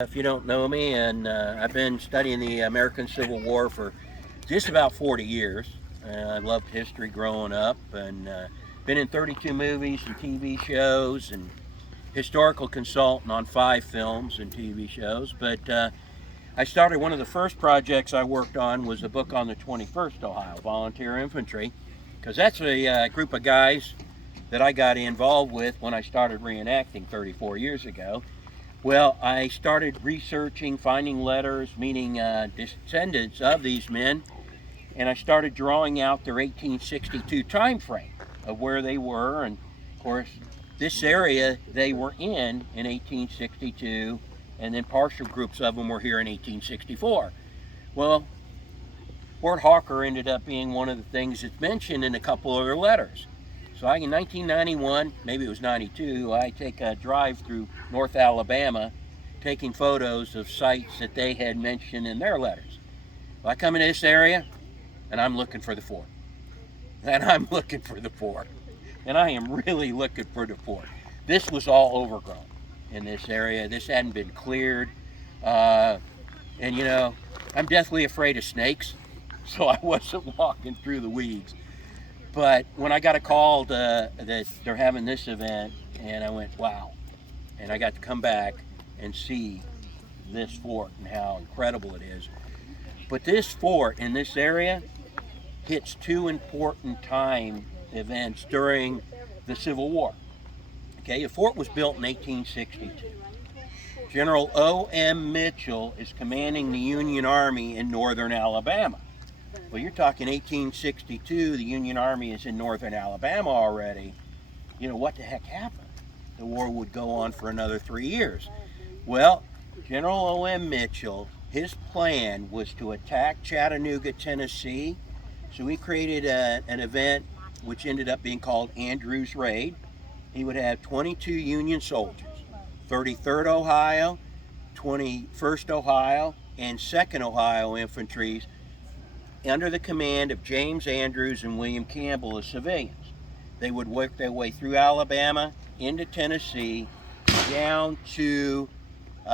If you don't know me, and I've been studying the American Civil War for just about 40 years. I loved history growing up, and been in 32 movies and TV shows, and historical consultant on 5 films and TV shows. But I started one of the first projects I worked on was a book on the 21st Ohio Volunteer Infantry, because that's a group of guys that I got involved with when I started reenacting 34 years ago. Well, I started researching, finding letters, meeting descendants of these men, and I started drawing out their 1862 time frame of where they were. And of course, this area they were in 1862, and then partial groups of them were here in 1864. Well, Fort Harker ended up being one of the things that's mentioned in a couple of their letters. So in 1991, maybe it was 92, I take a drive through North Alabama taking photos of sites that they had mentioned in their letters. Well, I come into this area and I'm looking for the fort. And I'm looking for the fort. And I am really looking for the fort. This was all overgrown in this area. This hadn't been cleared. And you know, I'm deathly afraid of snakes, so I wasn't walking through the weeds. But when I got a call that they're having this event, and I went, wow. And I got to come back and see this fort and how incredible it is. But this fort in this area hits two important time events during the Civil War. Okay, the fort was built in 1862. General O.M. Mitchell is commanding the Union Army in northern Alabama. Well, you're talking 1862, the Union Army is in northern Alabama already. You know, what the heck happened? The war would go on for another 3 years. Well, General O.M. Mitchell, his plan was to attack Chattanooga, Tennessee. So he created an event which ended up being called Andrew's Raid. He would have 22 Union soldiers, 33rd Ohio, 21st Ohio, and 2nd Ohio Infantries, under the command of James Andrews and William Campbell as civilians. They would work their way through Alabama, into Tennessee, down to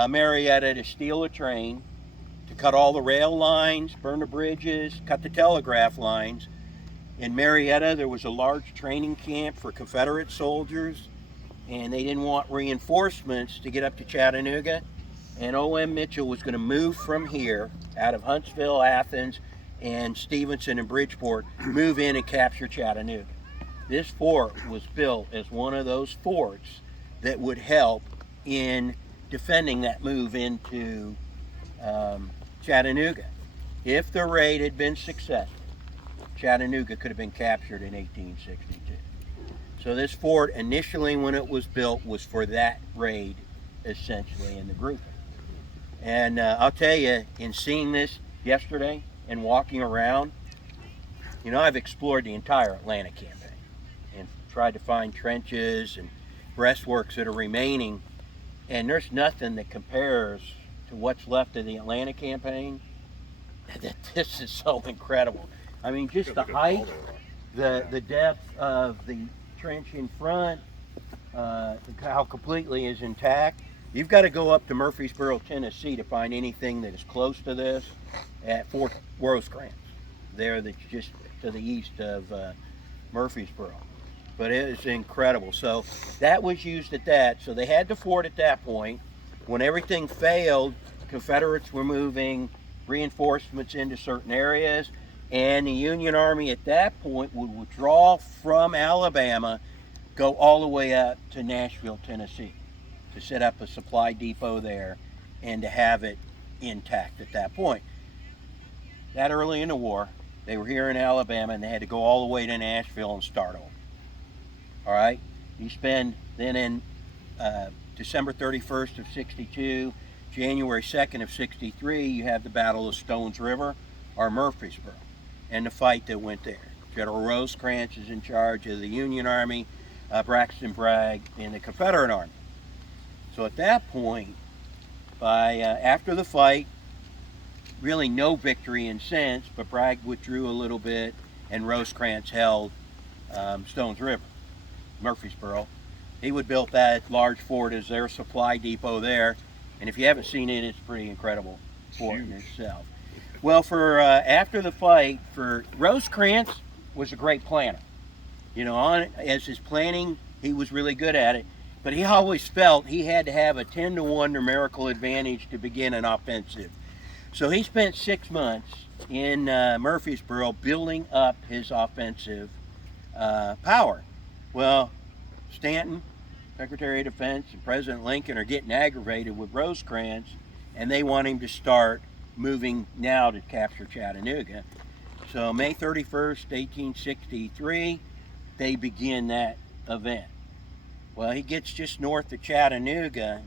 Marietta to steal a train, to cut all the rail lines, burn the bridges, cut the telegraph lines. In Marietta, there was a large training camp for Confederate soldiers, and they didn't want reinforcements to get up to Chattanooga. And O.M. Mitchell was going to move from here, out of Huntsville, Athens, and Stevenson and Bridgeport, move in and capture Chattanooga. This fort was built as one of those forts that would help in defending that move into Chattanooga. If the raid had been successful, Chattanooga could have been captured in 1862. So this fort, initially when it was built, was for that raid, essentially, in the grouping. And I'll tell you, in seeing this yesterday, and walking around, you know, I've explored the entire Atlanta campaign and tried to find trenches and breastworks that are remaining, and there's nothing that compares to what's left of the Atlanta campaign. That this is so incredible. I mean, just the height, the depth of the trench in front, how completely is intact. You've got to go up to Murfreesboro, Tennessee to find anything that is close to this at Fort Rosecrans. There, that's just to the east of Murfreesboro. But it is incredible. So that was used at that. So they had the fort at that point. When everything failed, Confederates were moving reinforcements into certain areas, and the Union Army at that point would withdraw from Alabama, go all the way up to Nashville, Tennessee, to set up a supply depot there and to have it intact at that point. That early in the war, they were here in Alabama and they had to go all the way to Nashville and start over. All right? You spend then in December 31st of 62, January 2nd of 63, you have the Battle of Stones River or Murfreesboro and the fight that went there. General Rosecrans is in charge of the Union Army, Braxton Bragg in the Confederate Army. So at that point, after the fight, really no victory in sense, but Bragg withdrew a little bit and Rosecrans held Stones River, Murfreesboro. He would build that large fort as their supply depot there. And if you haven't seen it, it's pretty incredible fort in itself. Well, for after the fight, for Rosecrans was a great planner. You know, as his planning, he was really good at it. But he always felt he had to have a 10-to-1 numerical advantage to begin an offensive. So he spent 6 months in Murfreesboro building up his offensive power. Well, Stanton, Secretary of Defense, and President Lincoln are getting aggravated with Rosecrans, and they want him to start moving now to capture Chattanooga. So May 31st, 1863, they begin that event. Well, he gets just north of Chattanooga,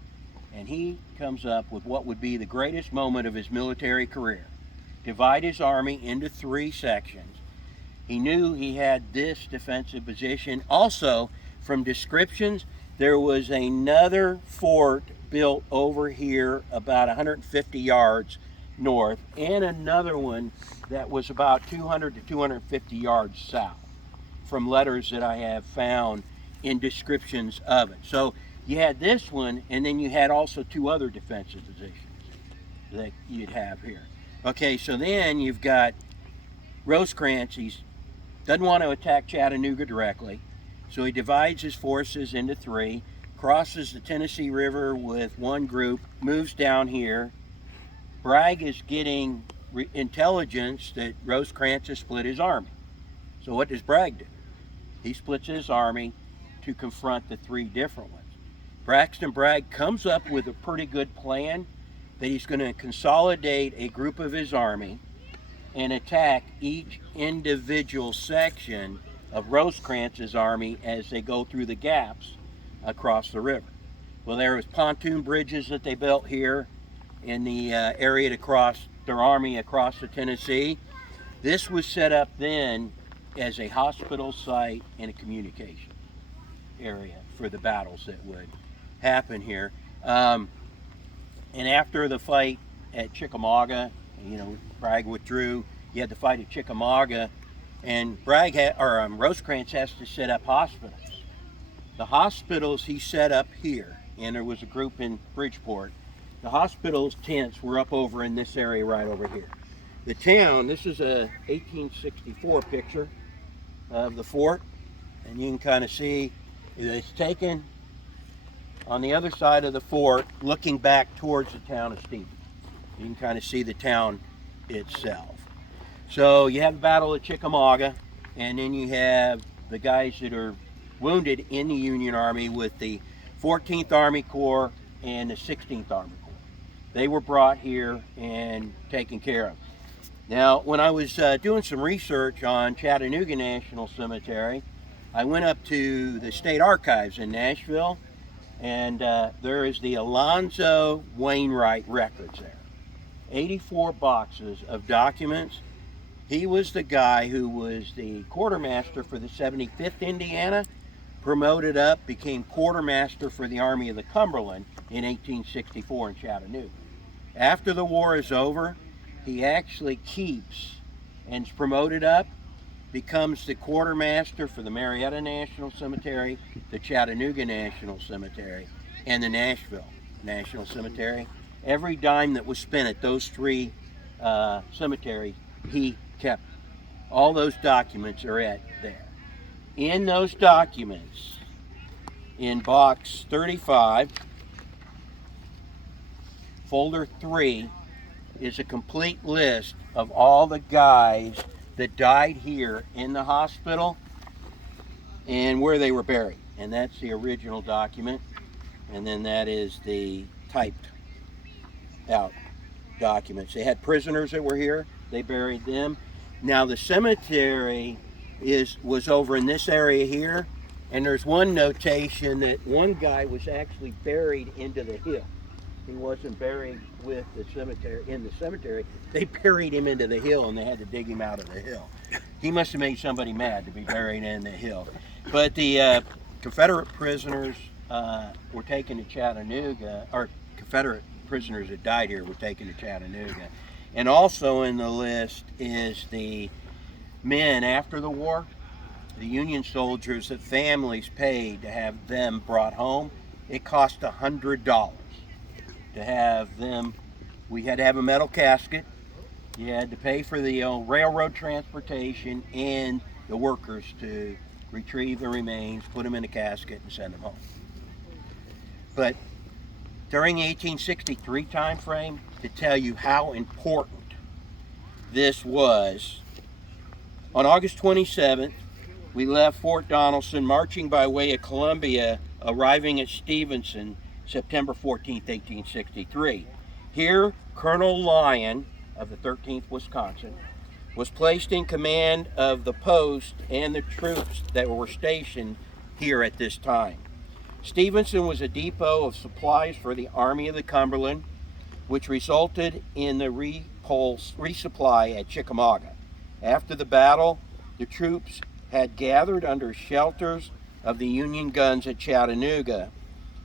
and he comes up with what would be the greatest moment of his military career. Divide his army into 3 sections. He knew he had this defensive position. Also, from descriptions, there was another fort built over here about 150 yards north, and another one that was about 200 to 250 yards south, from letters that I have found in descriptions of it. So you had this one, and then you had also 2 other defensive positions that you'd have here. Okay, so then you've got Rosecrans. He doesn't want to attack Chattanooga directly, so he divides his forces into 3, crosses the Tennessee River with one group, moves down here. Bragg is getting intelligence that Rosecrans has split his army. So what does Bragg do? He splits his army to confront the 3 different ones. Braxton Bragg comes up with a pretty good plan that he's going to consolidate a group of his army and attack each individual section of Rosecrans' army as they go through the gaps across the river. Well, there was pontoon bridges that they built here in the area to cross their army across the Tennessee. This was set up then as a hospital site and a communication area for the battles that would happen here. And after the fight at Chickamauga, you know, Bragg withdrew. You had the fight at Chickamauga, and Rosecrans has to set up hospitals. The hospitals he set up here, and there was a group in Bridgeport. The hospital's tents were up over in this area right over here. The town, this is a 1864 picture of the fort, and you can kind of see it's taken on the other side of the fort looking back towards the town of Stevenson. You can kind of see the town itself. So you have the Battle of Chickamauga, and then you have the guys that are wounded in the Union Army with the 14th Army Corps and the 16th Army Corps. They were brought here and taken care of. Now, when I was doing some research on Chattanooga National Cemetery, I went up to the State Archives in Nashville, and there is the Alonzo Wainwright records there. 84 boxes of documents. He was the guy who was the quartermaster for the 75th Indiana, promoted up, became quartermaster for the Army of the Cumberland in 1864 in Chattanooga. After the war is over, he actually keeps and is promoted up, becomes the quartermaster for the Marietta National Cemetery, the Chattanooga National Cemetery, and the Nashville National Cemetery. Every dime that was spent at those 3 cemeteries, he kept. All those documents are there. In those documents, in box 35, folder 3, is a complete list of all the guys that died here in the hospital and where they were buried. And that's the original document. And then that is the typed out documents. They had prisoners that were here. They buried them. Now the cemetery was over in this area here, and there's one notation that one guy was actually buried into the hill. He wasn't buried with the cemetery in the cemetery. They buried him into the hill, and they had to dig him out of the hill. He must have made somebody mad to be buried in the hill. But the Confederate prisoners were taken to Chattanooga, or Confederate prisoners that died here were taken to Chattanooga. And also in the list is the men after the war, the Union soldiers that families paid to have them brought home. It cost $100 to to have them. We had to have a metal casket. You had to pay for the railroad transportation and the workers to retrieve the remains, put them in a casket, and send them home. But during the 1863 time frame, to tell you how important this was, on August 27th, we left Fort Donelson, marching by way of Columbia, arriving at Stevenson September 14th, 1863. Here, Colonel Lyon of the 13th Wisconsin was placed in command of the post and the troops that were stationed here at this time. Stevenson was a depot of supplies for the Army of the Cumberland, which resulted in the resupply at Chickamauga. After the battle, the troops had gathered under shelters of the Union guns at Chattanooga.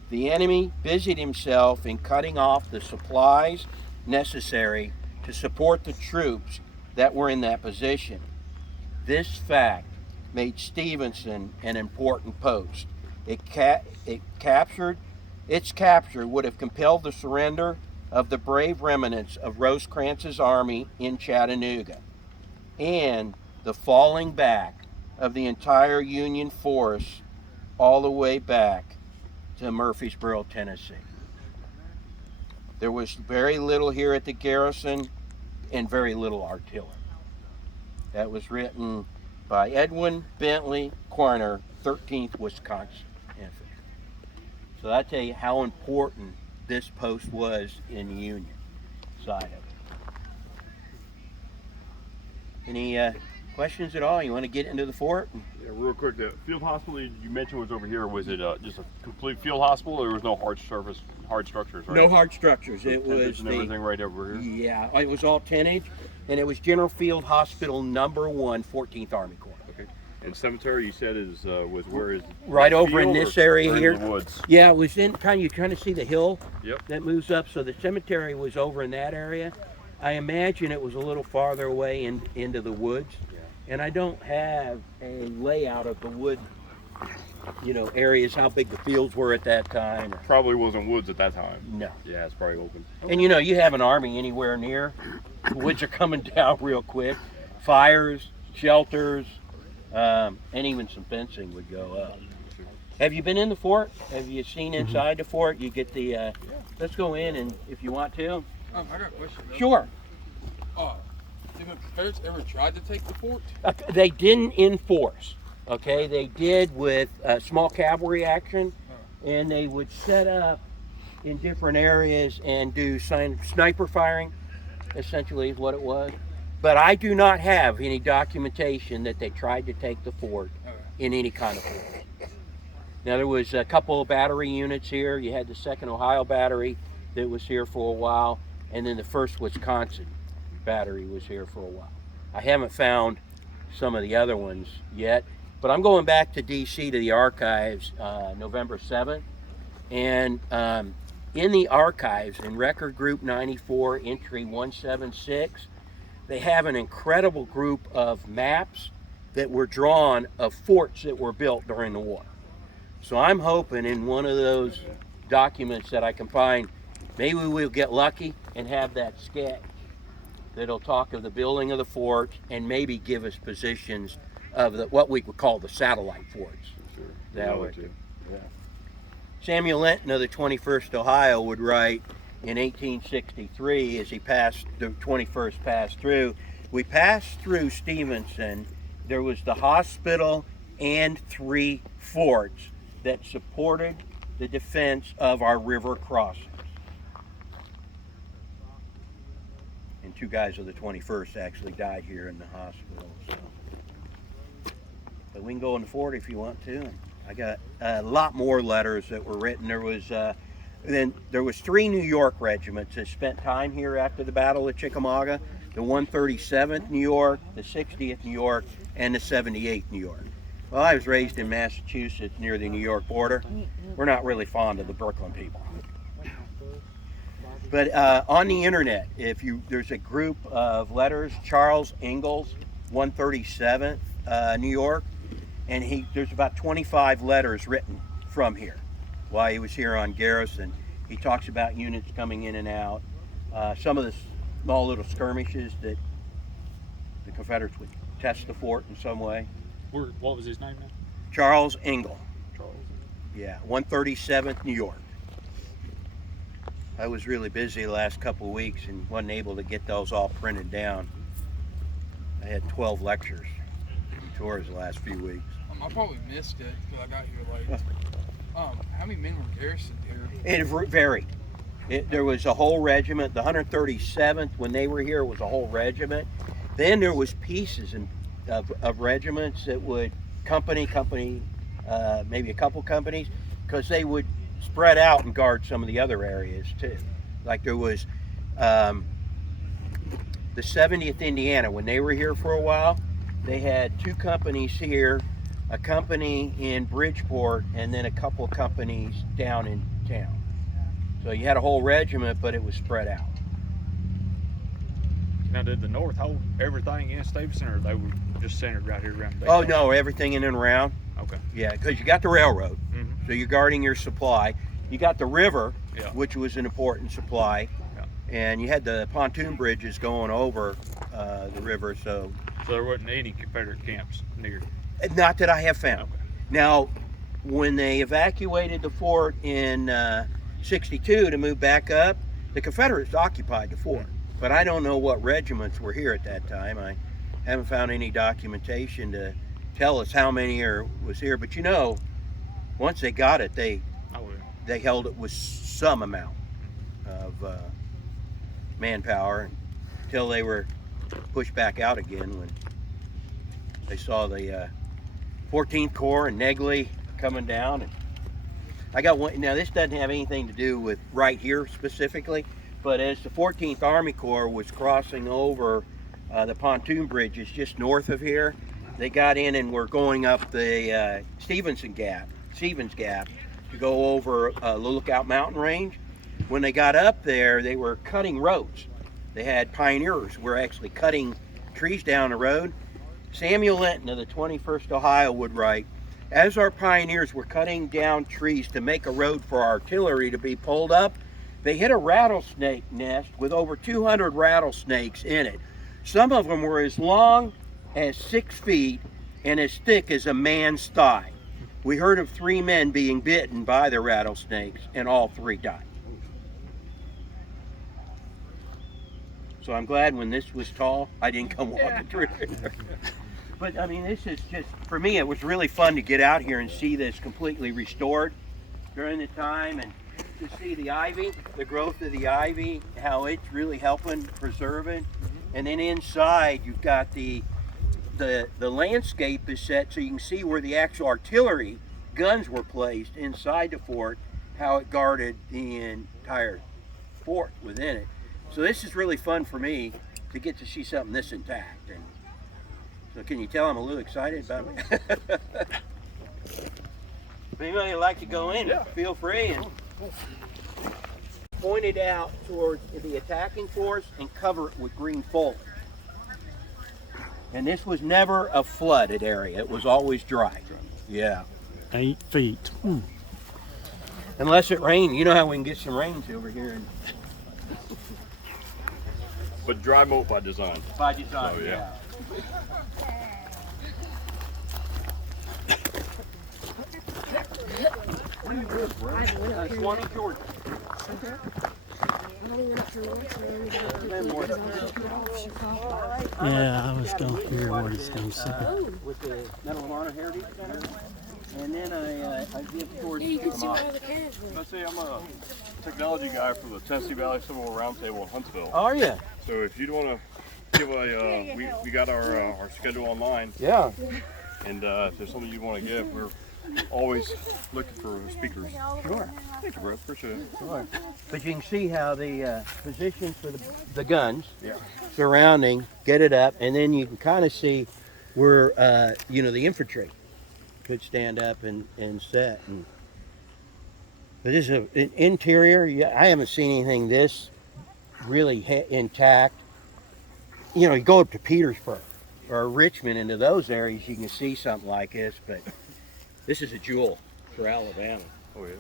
The enemy busied himself in cutting off the supplies necessary to support the troops that were in that position. This fact made Stevenson an important post. Its capture would have compelled the surrender of the brave remnants of Rosecrans's army in Chattanooga and the falling back of the entire Union force all the way back to Murfreesboro, Tennessee. There was very little here at the garrison and very little artillery. That was written by Edwin Bentley Corner, 13th Wisconsin Infantry. So I tell you how important this post was in the Union side of it. Any questions at all? You want to get into the fort? Yeah, real quick, the field hospital you mentioned was over here. Was it just a complete field hospital, or there was no hard structures? Right? No hard structures. So it was and everything right over here. Yeah, it was all 10-inch, and it was General Field Hospital Number 1, 14th Army Corps. Okay. And cemetery you said was where is? Right over in this area here. In the woods. Yeah, it was in kind of, you're trying to see the hill. Yep. That moves up. So the cemetery was over in that area. I imagine it was a little farther away into the woods. Yeah. And I don't have a layout of the wood, areas, how big the fields were at that time. Probably wasn't woods at that time. No. Yeah, it's probably open. And you have an army anywhere near, the woods are coming down real quick. Fires, shelters, and even some fencing would go up. Have you been in the fort? Have you seen inside the fort? You get the, let's go in, and if you want to. I got a question. Sure. Did the Confederates ever tried to take the fort? They didn't enforce. Okay, they did with small cavalry action, and they would set up in different areas and do sniper firing, essentially is what it was. But I do not have any documentation that they tried to take the fort in any kind of force. Now, there was a couple of battery units here. You had the 2nd Ohio Battery that was here for a while, and then the 1st Wisconsin Battery was here for a while. I haven't found some of the other ones yet, but I'm going back to DC to the archives November 7th, and in the archives, in Record Group 94, Entry 176, they have an incredible group of maps that were drawn of forts that were built during the war. So I'm hoping in one of those documents that I can find, maybe we'll get lucky and have that sketch that'll talk of the building of the fort and maybe give us positions of what we would call the satellite forts. Sure. That way too. Yeah. Samuel Linton of the 21st Ohio would write in 1863, as the 21st passed through, we passed through Stevenson. There was the hospital and 3 forts that supported the defense of our river crossings. And 2 guys of the 21st actually died here in the hospital. So. But we can go in the fort if you want to. I got a lot more letters that were written. There was 3 New York regiments that spent time here after the Battle of Chickamauga. The 137th New York, the 60th New York, and the 78th New York. Well, I was raised in Massachusetts near the New York border. We're not really fond of the Brooklyn people. But on the internet, there's a group of letters, Charles Ingalls, 137th New York, and there's about 25 letters written from here while he was here on garrison. He talks about units coming in and out. Some of the small little skirmishes that the Confederates would test the fort in some way. What was his name now? Charles Engle. Charles. Yeah, 137th New York. I was really busy the last couple of weeks and wasn't able to get those all printed down. I had 12 lectures and tours the last few weeks. I probably missed it because I got here late. How many men were garrisoned here? It varied. There was a whole regiment. The 137th, when they were here, was a whole regiment. Then there was pieces of regiments that would company, maybe a couple companies, because they would spread out and guard some of the other areas too. Like there was the 70th Indiana, when they were here for a while, they had 2 companies here, a company in Bridgeport, and then a couple of companies down in town. So you had a whole regiment, but it was spread out. Now, did the North hold everything in Stevenson, or they were just centered right here around? Oh no, everything in and around. Okay. Yeah, because you got the railroad, so you're guarding your supply. You got the river, which was an important supply, and you had the pontoon bridges going over the river. So there wasn't any Confederate camps near. Not that I have found. Okay. Now, when they evacuated the fort in '62 to move back up, the Confederates occupied the fort. But I don't know what regiments were here at that time. I haven't found any documentation to tell us how many was here. But you know, once they got it, they held it with some amount of manpower until they were pushed back out again when they saw the 14th Corps and Negley coming down. And I got one. Now this doesn't have anything to do with right here specifically, but as the 14th Army Corps was crossing over the pontoon bridges just north of here, they got in and were going up the Stevens Gap to go over Lookout Mountain Range. When they got up there, they were cutting roads. They had pioneers who were actually cutting trees down the road. Samuel Linton of the 21st Ohio would write, as our pioneers were cutting down trees to make a road for artillery to be pulled up, they hit a rattlesnake nest with over 200 rattlesnakes in it. Some of them were as long as 6 feet and as thick as a man's thigh. We heard of 3 men being bitten by the rattlesnakes, and all 3 died. So I'm glad when this was tall, I didn't come walking through here. But I mean, this is just, for me, it was really fun to get out here and see this completely restored during the time, and to see the ivy, the growth of the ivy, how it's really helping preserve it. And then inside, you've got the landscape is set so you can see where the actual artillery guns were placed inside the fort, how it guarded the entire fort within it. So this is really fun for me to get to see something this intact. And so can you tell I'm a little excited about it? If anybody would like to go in, feel free. And point it out towards the attacking force and cover it with green foliage. And this was never a flooded area. It was always dry. Yeah. 8 feet. Unless it rained. You know how we can get some rains over here. But dry moat by design. By design, so, yeah. Swanee, Georgia. Yeah, I was going to hear what it's going to say. With the Medal of Honor Heritage Center. And then I give towards You can see where all the cannons were. Let's say I'm a technology guy for the Tennessee Valley Civil War Roundtable in Huntsville. Are you? So if you'd want to give a, we got our schedule online. Yeah. And if there's something you want to give, we're always looking for speakers. Sure. Thank you, bro. Appreciate it. Sure. But you can see how the positions for the guns surrounding, get it up, and then you can kind of see where, the infantry could stand up and set. But this is an interior. I haven't seen anything this really intact. You know, you go up to Petersburg or Richmond, into those areas, you can see something like this, but this is a jewel for Alabama. Oh, yeah.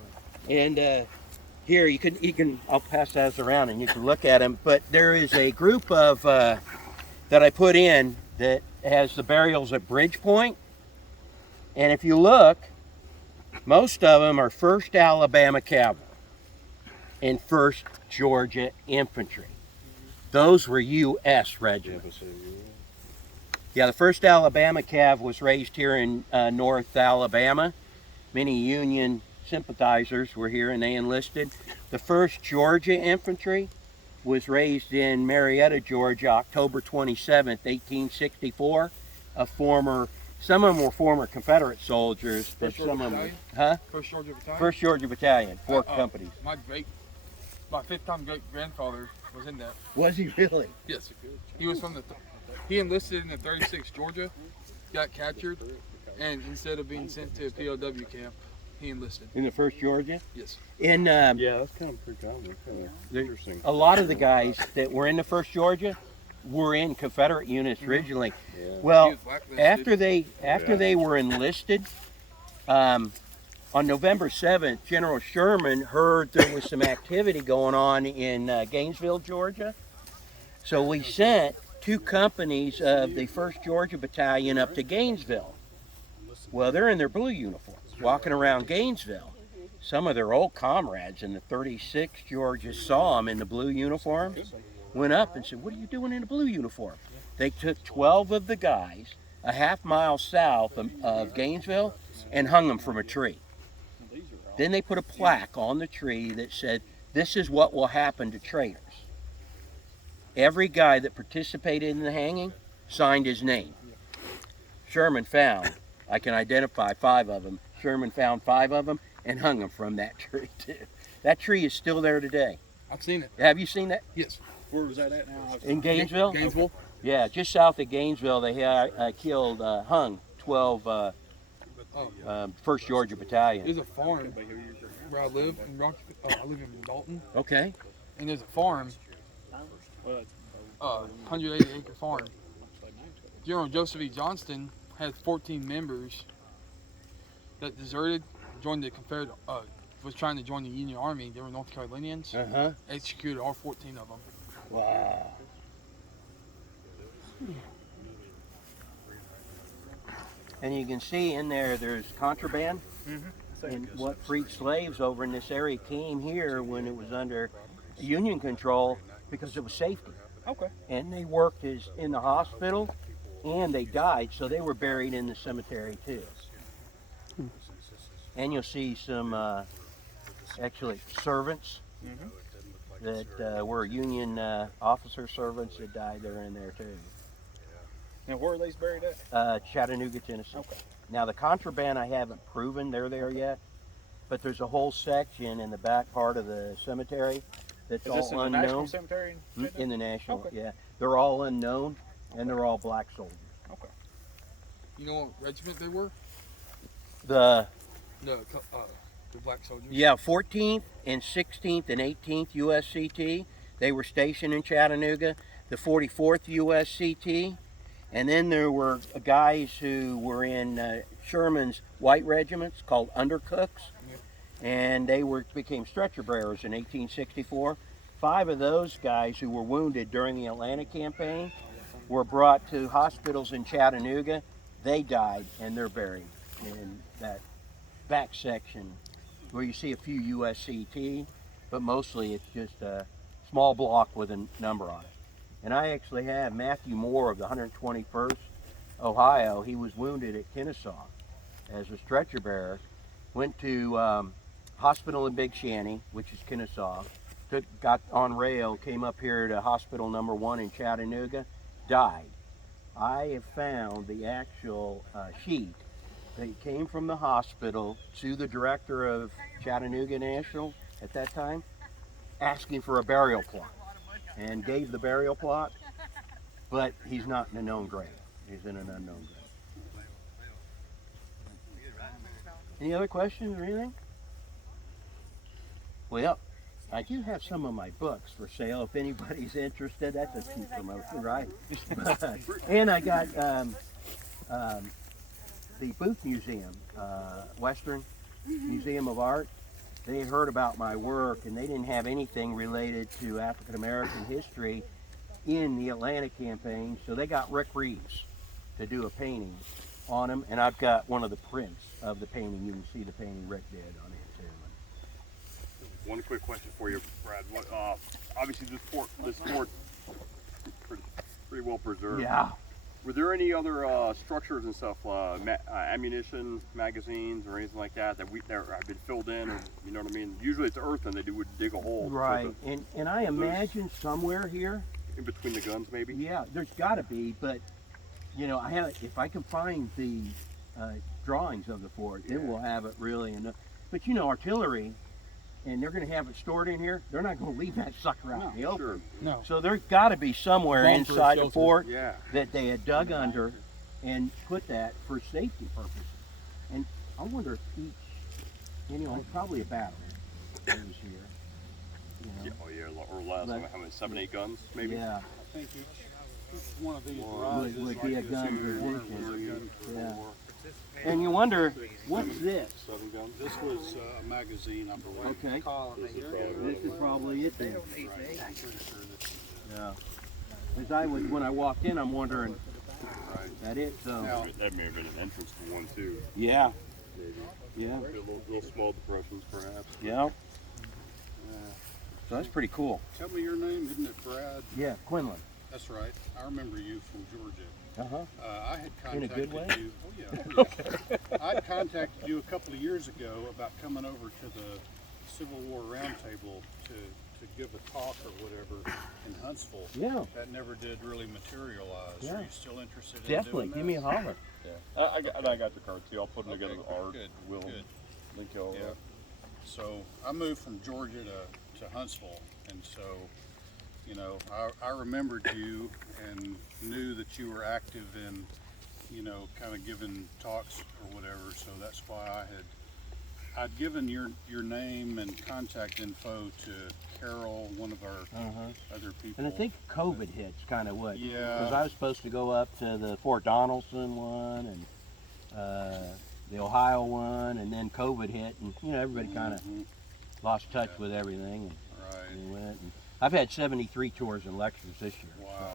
And here you can I'll pass those around and you can look at them. But there is a group of that I put in that has the burials at Bridgepoint, and if you look, most of them are 1st Alabama Cavalry and 1st Georgia Infantry. Those were U.S. regiments. Yeah, the 1st Alabama Cav was raised here in North Alabama. Many Union sympathizers were here and they enlisted. The 1st Georgia Infantry was raised in Marietta, Georgia, October 27th, 1864. Some of them were former Confederate soldiers, but some of them, huh? 1st Georgia Battalion. 1st Georgia Battalion, 4 companies. My 5th-time great-grandfather was in that. Was he really? Yes, he was from he enlisted in the 36th Georgia, got captured, and instead of being sent to a POW camp, he enlisted. In the 1st Georgia? Yes. In Yeah, that's kind of pretty common. Kind of interesting. a lot of the guys that were in the 1st Georgia were in Confederate units originally. Yeah. Well, He was blacklisted. after they were enlisted, on November 7th, General Sherman heard there was some activity going on in Gainesville, Georgia. So we sent 2 companies of the 1st Georgia Battalion up to Gainesville. Well, they're in their blue uniforms, walking around Gainesville. Some of their old comrades in the 36th Georgia saw them in the blue uniforms, went up and said, "What are you doing in a blue uniform?" They took 12 of the guys a half-mile south of Gainesville and hung them from a tree. Then they put a plaque on the tree that said, "This is what will happen to traitors." Every guy that participated in the hanging signed his name. Sherman found, I can identify 5 of them, Sherman found 5 of them and hung them from that tree too. That tree is still there today. I've seen it. Have you seen that? Yes. Where was that at now? In Gainesville? Gainesville. Yeah, just south of Gainesville, they hung 12 1st Georgia Battalion. There's a farm where I live in I live in Dalton, Okay. and there's a farm, 180-acre farm. General Joseph E. Johnston had 14 members that deserted, joined the Confederate, was trying to join the Union Army. They were North Carolinians. Uh-huh. Executed all 14 of them. Wow. And you can see in there's contraband. And what freed slaves over in this area came here when it was under Union control because it was safety. Okay. And they worked in the hospital and they died, so they were buried in the cemetery too. And you'll see some actually servants that were Union officer servants that died there in there too. And where are these buried at? Chattanooga, Tennessee. Okay. Now the contraband I haven't proven they're there yet, but there's a whole section in the back part of the cemetery that's Is this in all the National unknown. Cemetery? in Jeddah? In the national, Okay. yeah, they're all unknown, and they're all black soldiers. Okay. You know what regiment they were? The The black soldiers. Yeah, 14th and 16th and 18th USCT, they were stationed in Chattanooga. The 44th USCT, and then there were guys who were in Sherman's white regiments called undercooks, and they became stretcher bearers in 1864. 5 of those guys who were wounded during the Atlanta campaign were brought to hospitals in Chattanooga. They died, and they're buried in that back section where you see a few USCT, but mostly it's just a small block with a number on it. And I actually have Matthew Moore of the 121st Ohio. He was wounded at Kennesaw as a stretcher bearer, went to hospital in Big Shanty, which is Kennesaw, got on rail, came up here to hospital number 1 in Chattanooga, died. I have found the actual sheet that came from the hospital to the director of Chattanooga National at that time, asking for a burial plot, and gave the burial plot, but he's not in a known grave. He's in an unknown grave. Any other questions or anything? Well, I do have some of my books for sale if anybody's interested. That's a cheap promotion, right? And I got the Booth Museum, Western Museum of Art. they heard about my work, and they didn't have anything related to African American history in the Atlanta campaign, so they got Rick Reeves to do a painting on him, and I've got one of the prints of the painting. You can see the painting Rick did on it too. One quick question for you, Brad. What, obviously this fort pretty well preserved. Yeah. Were there any other structures and stuff, ammunition, magazines, or anything like that that have been filled in, or you know what I mean? Usually it's earthen. They would dig a hole. Right, and I imagine somewhere here, in between the guns, maybe. yeah, there's got to be, but you know, if I can find the drawings of the fort, it will have it really enough. But you know, artillery, and they're going to have it stored in here. They're not going to leave that sucker out in the open. Sure. No. So there's got to be somewhere Bomb-proof inside the shelter. fort Yeah. that they had dug under and put that for safety purposes. And I wonder if each, you know, probably a battery is here. You know? Yeah, oh yeah, or less. But- How many? 7, 8 guns, maybe. Yeah, I think each one of these would be a gun position. Yeah. Four, And you wonder, what's this? 7 guns. This was a magazine, I believe. Okay. This is probably it then. Yeah. As when I walked in, I'm wondering, Right. that it? So. Now, That may have been an entrance to one too. Yeah. Maybe. Yeah. Little small depressions, perhaps. Yeah. So that's pretty cool. tell me your name, isn't it Brad? Yeah, Quinlan. That's right. I remember you from Georgia. Uh-huh. I had In a contacted good way? you. Oh yeah. I'd contacted you a couple of years ago about coming over to the Civil War Roundtable to give a talk or whatever in Huntsville. Yeah. That never did really materialize. Yeah. Are you still interested in Definitely. doing Give me a this? holler. Yeah. I got the card too. I'll put them together with art. Good. Will Good. link y'all Yeah. up. So I moved from Georgia to Huntsville, and so, you know, I remembered you and knew that you were active in, you know, kind of giving talks or whatever. So that's why I'd given your name and contact info to Carol, one of our other people. And I think COVID hits kind of what? Yeah. Because I was supposed to go up to the Fort Donaldson one and the Ohio one, and then COVID hit, and you know, everybody kind of lost touch with everything. And Right. we went. And I've had 73 tours and lectures this year. Wow.